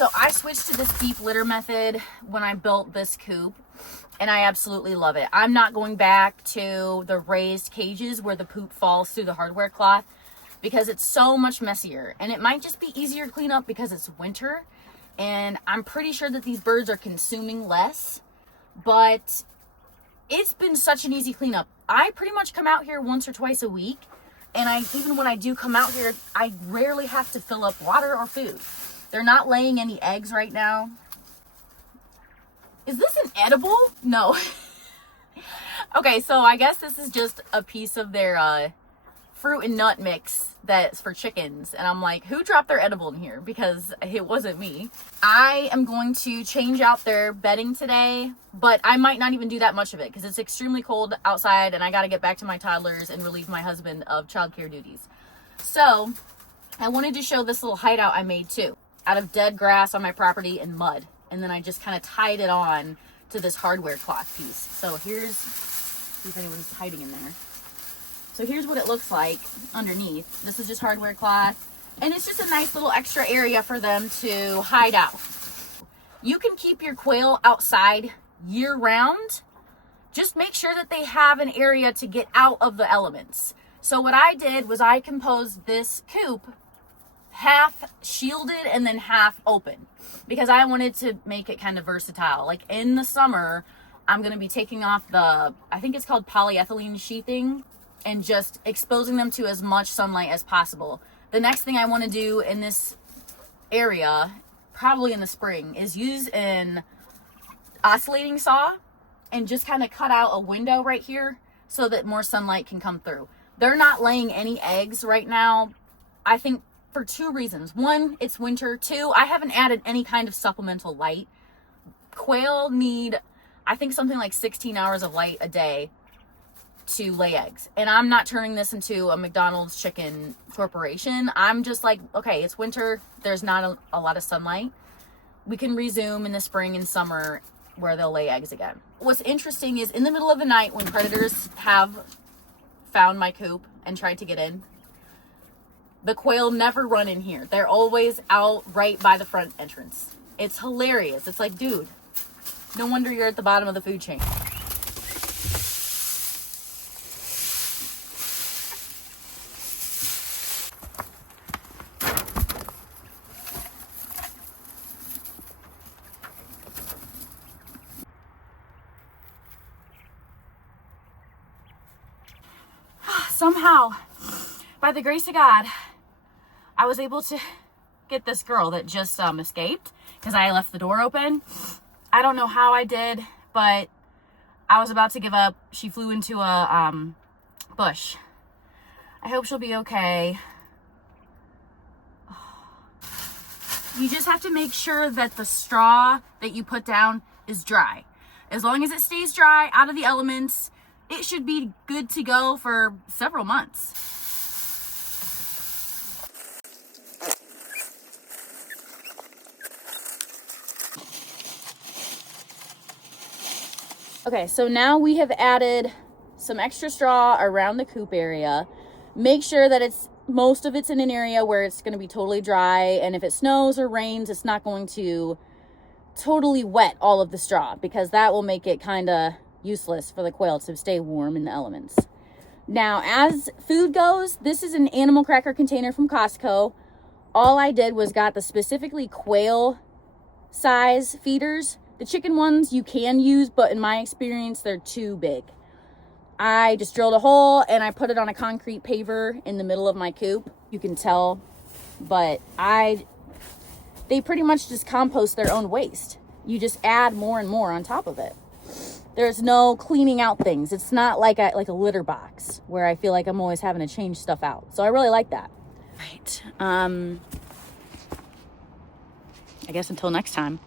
So I switched to this deep litter method when I built this coop, and I absolutely love it. I'm not going back to the raised cages where the poop falls through the hardware cloth because it's so much messier, and it might just be easier to clean up because it's winter, and I'm pretty sure that these birds are consuming less, but it's been such an easy cleanup. I pretty much come out here once or twice a week, and even when I do come out here, I rarely have to fill up water or food. They're not laying any eggs right now. Is this an edible? No. Okay, so I guess this is just a piece of their fruit and nut mix that's for chickens. And I'm like, who dropped their edible in here? Because it wasn't me. I am going to change out their bedding today, but I might not even do that much of it because it's extremely cold outside and I got to get back to my toddlers and relieve my husband of childcare duties. So I wanted to show this little hideout I made too, out of dead grass on my property and mud. And then I just kind of tied it on to this hardware cloth piece. So here's, see if anyone's hiding in there. So here's what it looks like underneath. This is just hardware cloth, and it's just a nice little extra area for them to hide out. You can keep your quail outside year round. Just make sure that they have an area to get out of the elements. So what I did was I composed this coop half shielded and then half open because I wanted to make it kind of versatile. Like in the summer, I'm going to be taking off the, I think it's called polyethylene sheathing, and just exposing them to as much sunlight as possible. The next thing I want to do in this area, probably in the spring, is use an oscillating saw and just kind of cut out a window right here so that more sunlight can come through. They're not laying any eggs right now, I think for two reasons. One, it's winter. Two, I haven't added any kind of supplemental light. Quail need, I think, something like 16 hours of light a day to lay eggs. And I'm not turning this into a McDonald's chicken corporation. I'm just like, okay, it's winter. There's not a lot of sunlight. We can resume in the spring and summer where they'll lay eggs again. What's interesting is in the middle of the night when predators have found my coop and tried to get in, the quail never run in here. They're always out right by the front entrance. It's hilarious. It's like, dude, no wonder you're at the bottom of the food chain. Somehow, by the grace of God, I was able to get this girl that just escaped because I left the door open. I don't know how I did, but I was about to give up. She flew into a bush. I hope she'll be okay. You just have to make sure that the straw that you put down is dry. As long as it stays dry, out of the elements, it should be good to go for several months. Okay, so now we have added some extra straw around the coop area. Make sure that most of it's in an area where it's going to be totally dry, and if it snows or rains, it's not going to totally wet all of the straw because that will make it kind of useless for the quail to stay warm in the elements. Now, as food goes, this is an animal cracker container from Costco. All I did was got the specifically quail size feeders. The chicken ones you can use, but in my experience, they're too big. I just drilled a hole and I put it on a concrete paver in the middle of my coop. You can tell, but they pretty much just compost their own waste. You just add more and more on top of it. There's no cleaning out things. It's not like a litter box where I feel like I'm always having to change stuff out. So I really like that. Right. I guess until next time.